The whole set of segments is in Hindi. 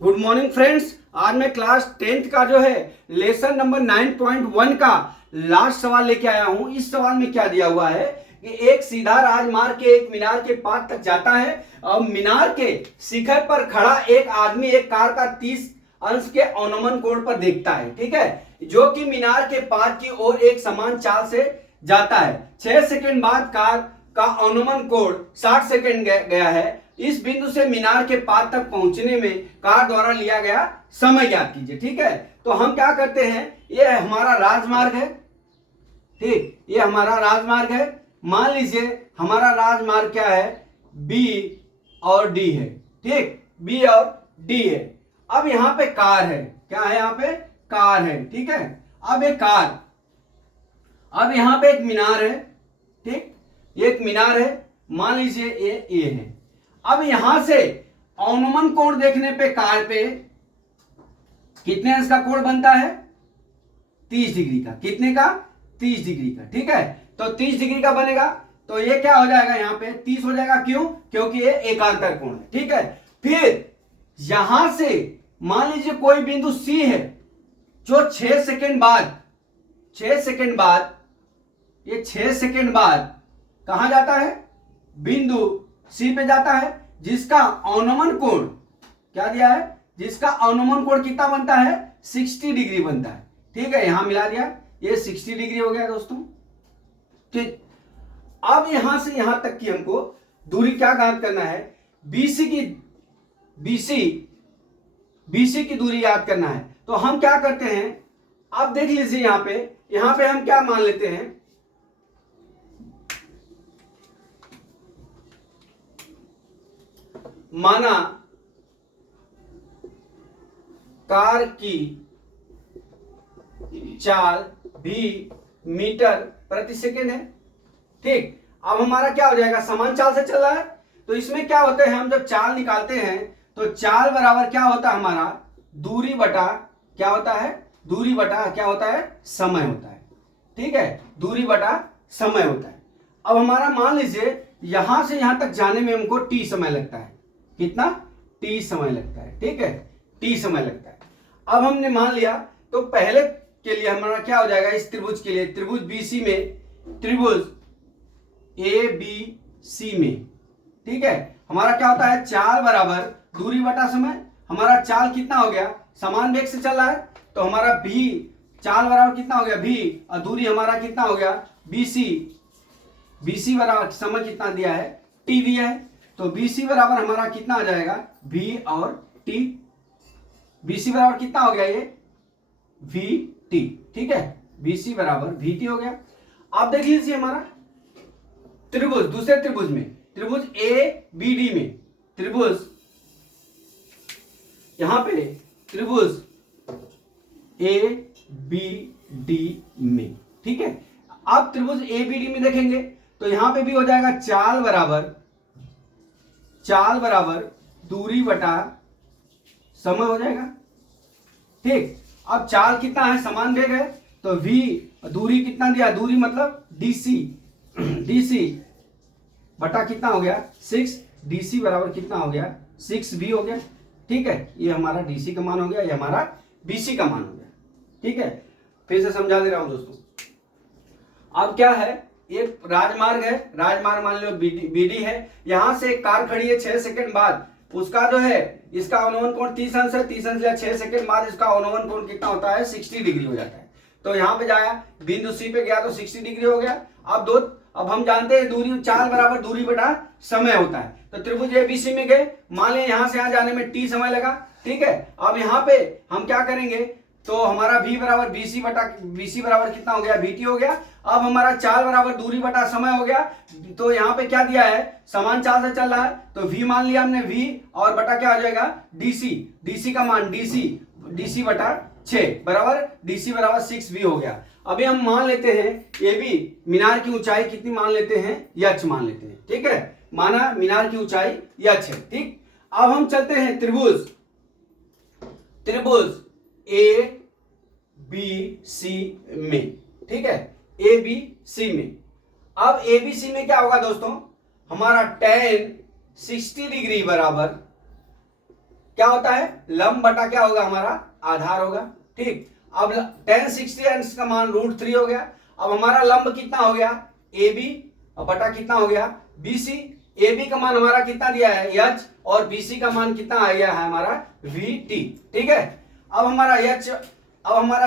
Good morning friends. आज मैं क्लास 10th का जो है लेसन नंबर 9.1 का लास्ट सवाल लेके आया हूं। इस सवाल में क्या दिया हुआ है कि एक सीधा राजमार्ग के एक मीनार के पास तक जाता है और मीनार के शिखर पर खड़ा एक आदमी एक कार का 30 अंश के अवनमन कोण पर देखता है, ठीक है, जो कि मीनार के पास की ओर एक समान चाल से जाता है। 6 सेकंड बाद कार का अवनमन कोण 60 सेकंड गया है। इस बिंदु से मीनार के पास तक पहुंचने में कार द्वारा लिया गया समय ज्ञात कीजिए, ठीक है। तो हम क्या करते हैं, ये हमारा राजमार्ग है, ठीक, ये हमारा राजमार्ग है। मान लीजिए हमारा राजमार्ग क्या है, बी और डी है, ठीक, बी और डी है। अब यहां पे कार है, क्या है, यहां पे कार है, ठीक है। अब एक कार, अब यहां पे एक मीनार है, ठीक, ये एक मीनार है, मान लीजिए ये है। अब यहां से अवनमन कोण देखने पे कार पे कितने अंश का कोण बनता है, 30 डिग्री का। कितने का, 30 डिग्री का, ठीक है। तो 30 डिग्री का बनेगा, तो ये क्या हो जाएगा, यहां पे 30 हो जाएगा। क्यों, क्योंकि ये एकांतर कोण है, ठीक है। फिर यहां से मान लीजिए कोई बिंदु सी है जो 6 सेकंड बाद, 6 सेकंड बाद, ये 6 सेकंड बाद कहां जाता है, बिंदु सी पे जाता है, जिसका अवनमन कोण क्या दिया है, जिसका अवनमन कोण कितना बनता है, 60 डिग्री बनता है, ठीक है। यहां मिला दिया, ये 60 डिग्री हो गया दोस्तों, ठीक। अब यहां से यहां तक की हमको दूरी क्या ज्ञात करना है, बीसी की दूरी याद करना है। तो हम क्या करते हैं, आप देख लीजिए यहां पे हम क्या मान लेते हैं, माना कार की चाल भी मीटर प्रति सेकेंड है, ठीक। अब हमारा क्या हो जाएगा, समान चाल से चल रहा है, तो इसमें क्या होता है, हम जब चाल निकालते हैं तो चाल बराबर क्या होता है हमारा, दूरी बटा क्या होता है, दूरी बटा क्या होता है, समय होता है, ठीक है, दूरी बटा समय होता है। अब हमारा मान लीजिए यहां से यहां तक जाने में हमको टी समय लगता है, कितना, टी समय लगता है, ठीक है, टी समय लगता है। अब हमने मान लिया, तो पहले के लिए हमारा क्या हो जाएगा, इस त्रिभुज के लिए, त्रिभुज बीसी में, त्रिभुज ए बी सी में, ठीक है, हमारा क्या होता है, चाल बराबर दूरी बटा समय। हमारा चाल कितना हो गया, समान वेग से चल रहा है, तो हमारा भी चाल बराबर कितना हो गया, भी, और दूरी हमारा कितना हो गया, बीसी, बीसी बराबर समय कितना दिया है, टी दिया है, तो बीसी बराबर हमारा कितना आ जाएगा, भी और टी। बीसी बराबर कितना हो गया, ये वी टी, ठीक है, बीसी बराबर वी टी हो गया। आप देख लीजिए हमारा त्रिभुज, दूसरे त्रिभुज में, त्रिभुज ए बी डी में, त्रिभुज यहां पे त्रिभुज ए बी डी में, ठीक है। अब त्रिभुज ए बी डी में देखेंगे तो यहां पे भी हो जाएगा चाल बराबर दूरी बटा समय हो जाएगा, ठीक। अब चाल कितना है, समान वेग है, तो v, दूरी कितना दिया, दूरी मतलब डीसी बटा कितना हो गया, 6, डीसी बराबर कितना हो गया, 6v हो गया, ठीक है। ये हमारा डीसी का मान हो गया, ये हमारा बीसी का मान हो गया, ठीक है। फिर से समझा दे रहा हूं दोस्तों। अब क्या है, एक राजमार्ग है, राजमार्ग मान लो बीडी है, यहां से एक कार खड़ी है, 6 सेकंड बाद उसका जो है, इसका अवनमन कोण 30 अंश है, 30 अंश या 6 सेकंड बाद इसका अवनमन कोण कितना होता है, 60 डिग्री हो जाता है। तो यहां पे जाया, बिंदु सी पे गया तो 60 डिग्री हो गया। अब हम जानते हैं दूरी, चाल बराबर दूरी बटा समय होता है, तो त्रिभुज एबीसी में गए, मान लें यहां से यहां जाने में टी समय लगा, ठीक है। अब यहां पे हम क्या करेंगे, तो हमारा v बराबर बीसी बराबर कितना हो गया, वीटी हो गया। अब हमारा चाल बराबर दूरी बटा समय हो गया, तो यहाँ पे क्या दिया है, समान चाल से चल रहा है, तो v मान लिया हमने, v और बटा क्या हो जाएगा, डीसी का मान डीसी बटा 6 बराबर डीसी बराबर 6v हो गया। अभी हम मान लेते हैं ये भी मीनार की ऊंचाई कितनी मान लेते हैं, यच मान लेते हैं, ठीक है, माना मीनार की ऊंचाई यच है, ठीक। अब हम चलते हैं त्रिभुज ए बी सी में, ठीक है, ए बी सी में। अब ए बी सी में क्या होगा दोस्तों, हमारा tan 60 डिग्री बराबर क्या होता है, लंब बटा क्या होगा हमारा, आधार होगा। ठीक, अब tan 60 अंश का मान √3 हो गया। अब हमारा लंब कितना हो गया, AB बटा कितना हो गया, BC। AB का मान हमारा कितना दिया है, H, और BC का मान कितना आ गया है हमारा VT। ठीक है, अब हमारा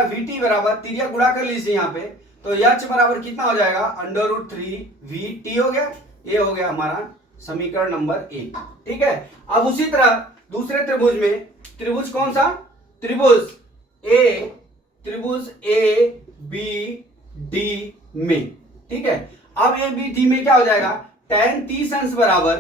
VT बराबर, तिरिया गुणा कर लीजिए यहाँ पे, तो H बराबर कितना हो जाएगा, √3 VT हो गया। ये हो गया हमारा समीकरण नंबर 1। ठीक है, अब उसी तरह दूसरे त्रिभुज में, त्रिभुज कौन सा, त्रिभुज ए बी डी में। ठीक है, अब ए बी डी में क्या हो जाएगा, tan 30 अंश बराबर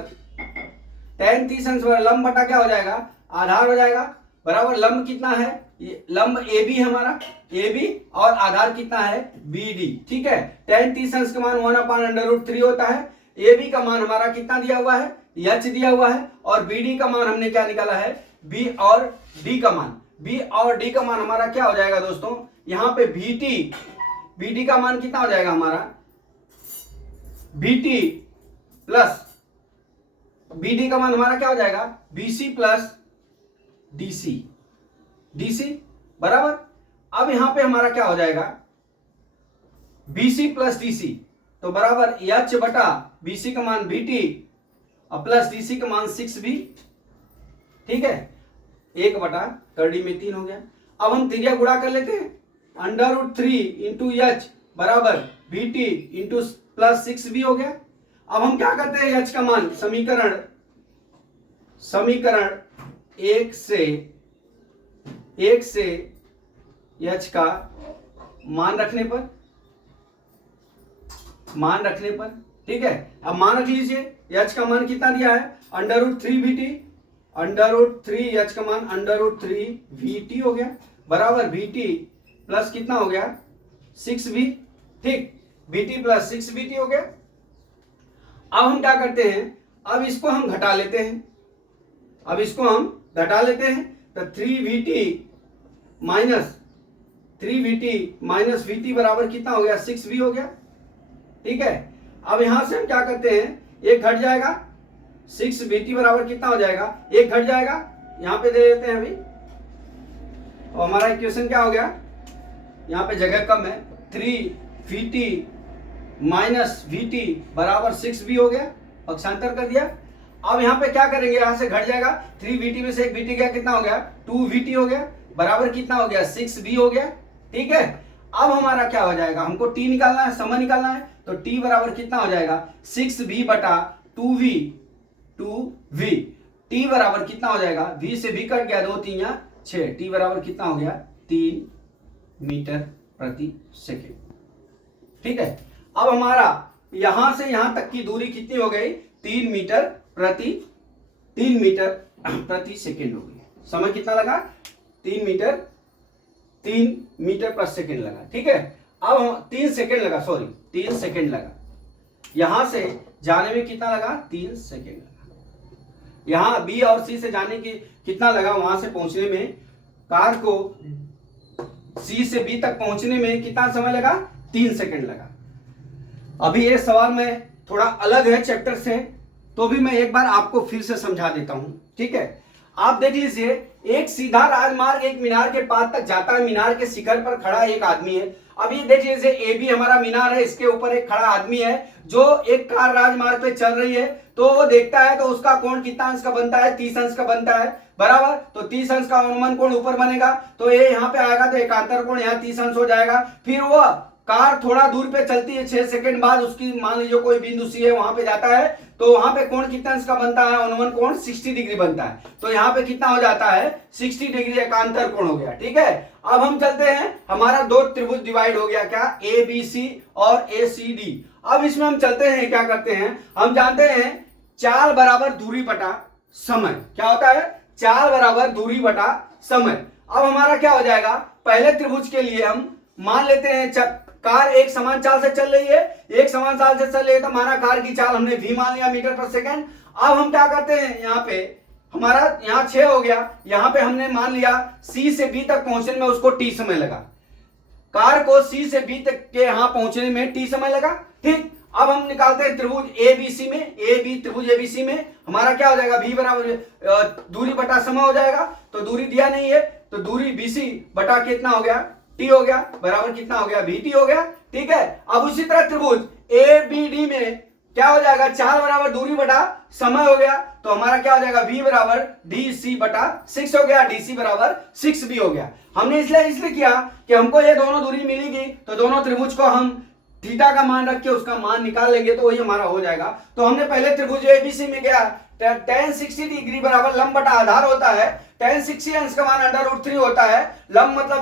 लंब बटा क्या हो जाएगा, आधार हो जाएगा, बराबर लंब कितना है, ये लंब ए बी हमारा, ए बी, और आधार कितना है, बी डी। ठीक है, tan 30 अंश का मान 1/√3 होता है। ए बी का मान हमारा कितना दिया हुआ है, H दिया हुआ है, और बी डी का मान हमने क्या निकाला है, बी और डी का मान। बी और डी का मान हमारा क्या हो जाएगा दोस्तों, यहाँ पे बी डी का मान कितना हो जाएगा हमारा, BT प्लस BD का मान हमारा क्या हो जाएगा, BC प्लस DC बराबर। अब यहां पे हमारा क्या हो जाएगा, BC प्लस DC, तो बराबर H बटा BC का मान BT और प्लस DC का मान 6B। ठीक है, 1 बटा करड़ी में 3 हो गया। अब हम तिरिया गुणा कर लेते हैं, √3 इंटू H बराबर BT इंटू प्लस 6B हो गया। अब हम क्या करते हैं, H का मान समीकरण 1 से H का मान रखने पर, ठीक है, अब मान रख लीजिए, H का मान कितना दिया है, √3 VT, √3 H का मान √3 VT हो गया, बराबर VT प्लस कितना हो गया, 6B। ठीक, BT प्लस 6BT हो गया। अब हम क्या करते हैं, अब इसको हम घटा लेते हैं, तो 3VT माइनस VT बराबर कितना हो गया, 6B हो गया। ठीक है, अब यहां से हम क्या करते हैं, एक घट जाएगा, 6VT बराबर कितना हो जाएगा, एक घट जाएगा, यहां पे दे देते हैं अभी, और हमारा इक्वेशन क्या हो गया, यहां पे जगह कम है, 3VT माइनस VT बराबर 6B हो गया, पक्षांतर कर दिया। अब यहां पे क्या करेंगे, यहां से घट जाएगा, 3VT में से एक VT गया, कितना हो गया, 2VT हो गया, बराबर कितना हो गया, 6B हो गया। ठीक है, अब हमारा क्या हो जाएगा, हमको T निकालना है, समय निकालना है, तो T बराबर कितना हो जाएगा, 6B बटा 2V। T बराबर कितना हो जाएगा, V से V कट गया, 2 3 या 6, T बराबर कितना हो गया, 3 मीटर प्रति सेकेंड। ठीक है, अब हमारा यहां से यहां तक की दूरी कितनी हो गई, 3 मीटर प्रति सेकेंड हो गई। समय कितना लगा, 3 मीटर प्रति सेकेंड लगा। ठीक है, अब हम 3 सेकेंड लगा, यहां से जाने में कितना लगा, 3 सेकेंड लगा। यहां B और C से जाने की कितना लगा, वहां से पहुंचने में, कार को C से B तक पहुंचने में कितना समय लगा, 3 सेकेंड लगा। अभी ये सवाल में थोड़ा अलग है चैप्टर से, तो भी मैं एक बार आपको फिर से समझा देता हूं। ठीक है, आप देख लीजिए, एक सीधा राजमार्ग एक मीनार के पास तक जाता है, मीनार के शिखर पर खड़ा एक आदमी है। अब ये देख लीजिए, ए बी हमारा मीनार है, इसके ऊपर एक खड़ा आदमी है, जो एक कार राजमार्ग पे चल रही है, तो वो देखता है, तो उसका कोण कितना अंश का बनता है, 30 अंश का बनता है, बराबर। तो 30 अंश का अनुमान कोण ऊपर बनेगा, तो ये यहाँ पे आएगा, तो एकांतर कोण यहाँ 30 अंश हो जाएगा। फिर वो कार थोड़ा दूर पे चलती है, 6 सेकंड बाद उसकी मान लीजिए कोई बिंदु सी है, वहां पे जाता है, तो वहां पे कोण कितना अंश का बनता है, अनुमान कोण 60 डिग्री बनता है। तो यहाँ पे कितना हो जाता है, 60 डिग्री एकांतर कोण हो गया। ठीक है, अब हम चलते हैं, हमारा 2 त्रिभुज डिवाइड हो गया, क्या, ABC और ACD। अब इसमें हम चलते हैं, क्या करते हैं, हम जानते हैं चाल बराबर दूरी बटा समय। क्या होता है, चाल बराबर दूरी बटा समय। अब हमारा क्या हो जाएगा, पहले त्रिभुज के लिए हम मान लेते हैं कार एक समान चाल से चल रही है, तो माना कार की चाल हमने v मान लिया, मीटर पर सेकंड। अब हम क्या करते हैं, यहाँ पे हमारा यहाँ 6 हो गया, यहाँ पे हमने मान लिया C से B तक पहुंचने में उसको T समय लगा, कार को C से B तक के यहाँ पहुंचने में T समय लगा। ठीक, अब हम निकालते हैं त्रिभुज एबीसी में, त्रिभुज एबीसी में हमारा क्या हो जाएगा, v बराबर दूरी बटा समय हो जाएगा, तो दूरी दिया नहीं है तो दूरी BC बटा कितना हो गया, t हो गया, बराबर कितना हो गया, VT हो गया। ठीक है, अब उसी तरह त्रिभुज ABD में क्या हो जाएगा, 4 बराबर दूरी बटा समय हो गया, तो हमारा क्या हो जाएगा, v बराबर DC बटा 6 हो गया, DC बराबर 6b हो गया। हमने इसलिए किया कि हमको ये दोनों दूरी मिलेगी तो दोनों त्रिभुज को हम थीटा का मान रख के उसका मान निकाल लेंगे तो वही हमारा हो जाएगा। तो हमने पहले त्रिभुज एबीसी में गया, tan 60 डिग्री बराबर लंब बटा आधार होता है, tan 60 अंश का मान √3 होता है, लंब मतलब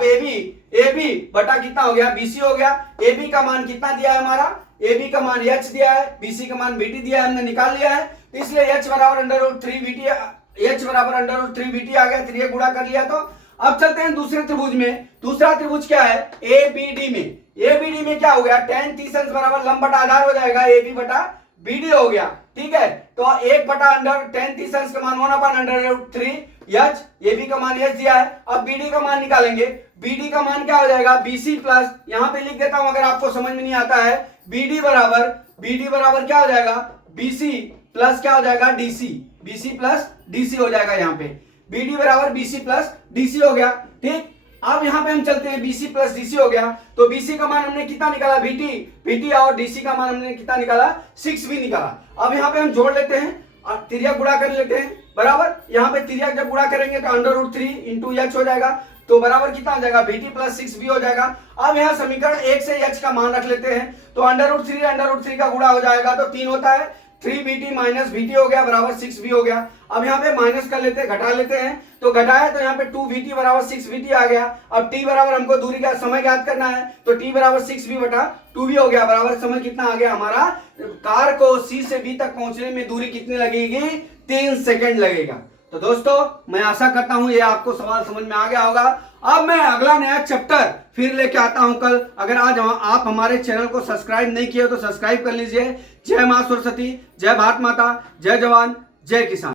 AB बटा कितना हो गया, BC हो गया। AB का मान कितना दिया है हमारा, AB का मान h दिया है, BC का मान BT दिया है, हमने निकाल लिया है, इसलिए h बराबर √3 आ गया, 3 गुणा कर लिया। तो अब चलते हैं दूसरे त्रिभुज में। दूसरा त्रिभुज क्या है, ABD में। ABD में क्या हो गया, tan 30 अंश बराबर लंब बटा आधार हो जाएगा, AB बटा BD हो गया। ठीक है, तो 1 बटा अंडर tan 30 अंश का मान 1/√3 h, AB का मान h दिया है। अब BD का मान निकालेंगे, BD का मान क्या हो जाएगा, BC प्लस, यहां पे लिख देता हूं अगर आपको समझ में नहीं आता है, BD बराबर क्या हो जाएगा, BC प्लस क्या हो जाएगा, DC, BC प्लस DC हो जाएगा। यहाँ पे BD बराबर BC प्लस DC हो गया। ठीक, अब यहाँ पे हम चलते हैं, BC प्लस DC हो गया, तो BC का मान हमने कितना निकाला, VT और DC का मान हमने कितना निकाला, 6b निकाला। अब यहाँ पे हम जोड़ लेते हैं और तिर्यक गुणा कर लेते हैं, बराबर यहाँ पे तिर्यक जब गुणा करेंगे तो √3 इंटू h हो जाएगा, तो बराबर कितना हो जाएगा, VT प्लस 6b हो जाएगा। अब यहाँ समीकरण 1 से h का मान रख लेते हैं, तो √3 का गुणा हो जाएगा तो 3 होता है, 3BT माइनस VT हो गया बराबर 6b हो गया। अब यहाँ पे माइनस कर लेते हैं, घटा लेते हैं, तो घटाया तो यहाँ पे 2VT बराबर 6VT आ गया। अब t बराबर हमको दूरी का समय ज्ञात करना है, तो t बराबर 6b बटा 2b हो गया, बराबर समय कितना आ गया हमारा, कार को C से B तक पहुंचने में दूरी कितनी लगेगी, 3 सेकंड लगेगा। तो दोस्तों मैं आशा करता हूं ये आपको सवाल समझ में आ गया होगा। अब मैं अगला नया चैप्टर फिर लेके आता हूं कल। अगर आज आप हमारे चैनल को सब्सक्राइब नहीं किए तो सब्सक्राइब कर लीजिए। जय मां सरस्वती, जय भारत माता, जय जवान, जय किसान।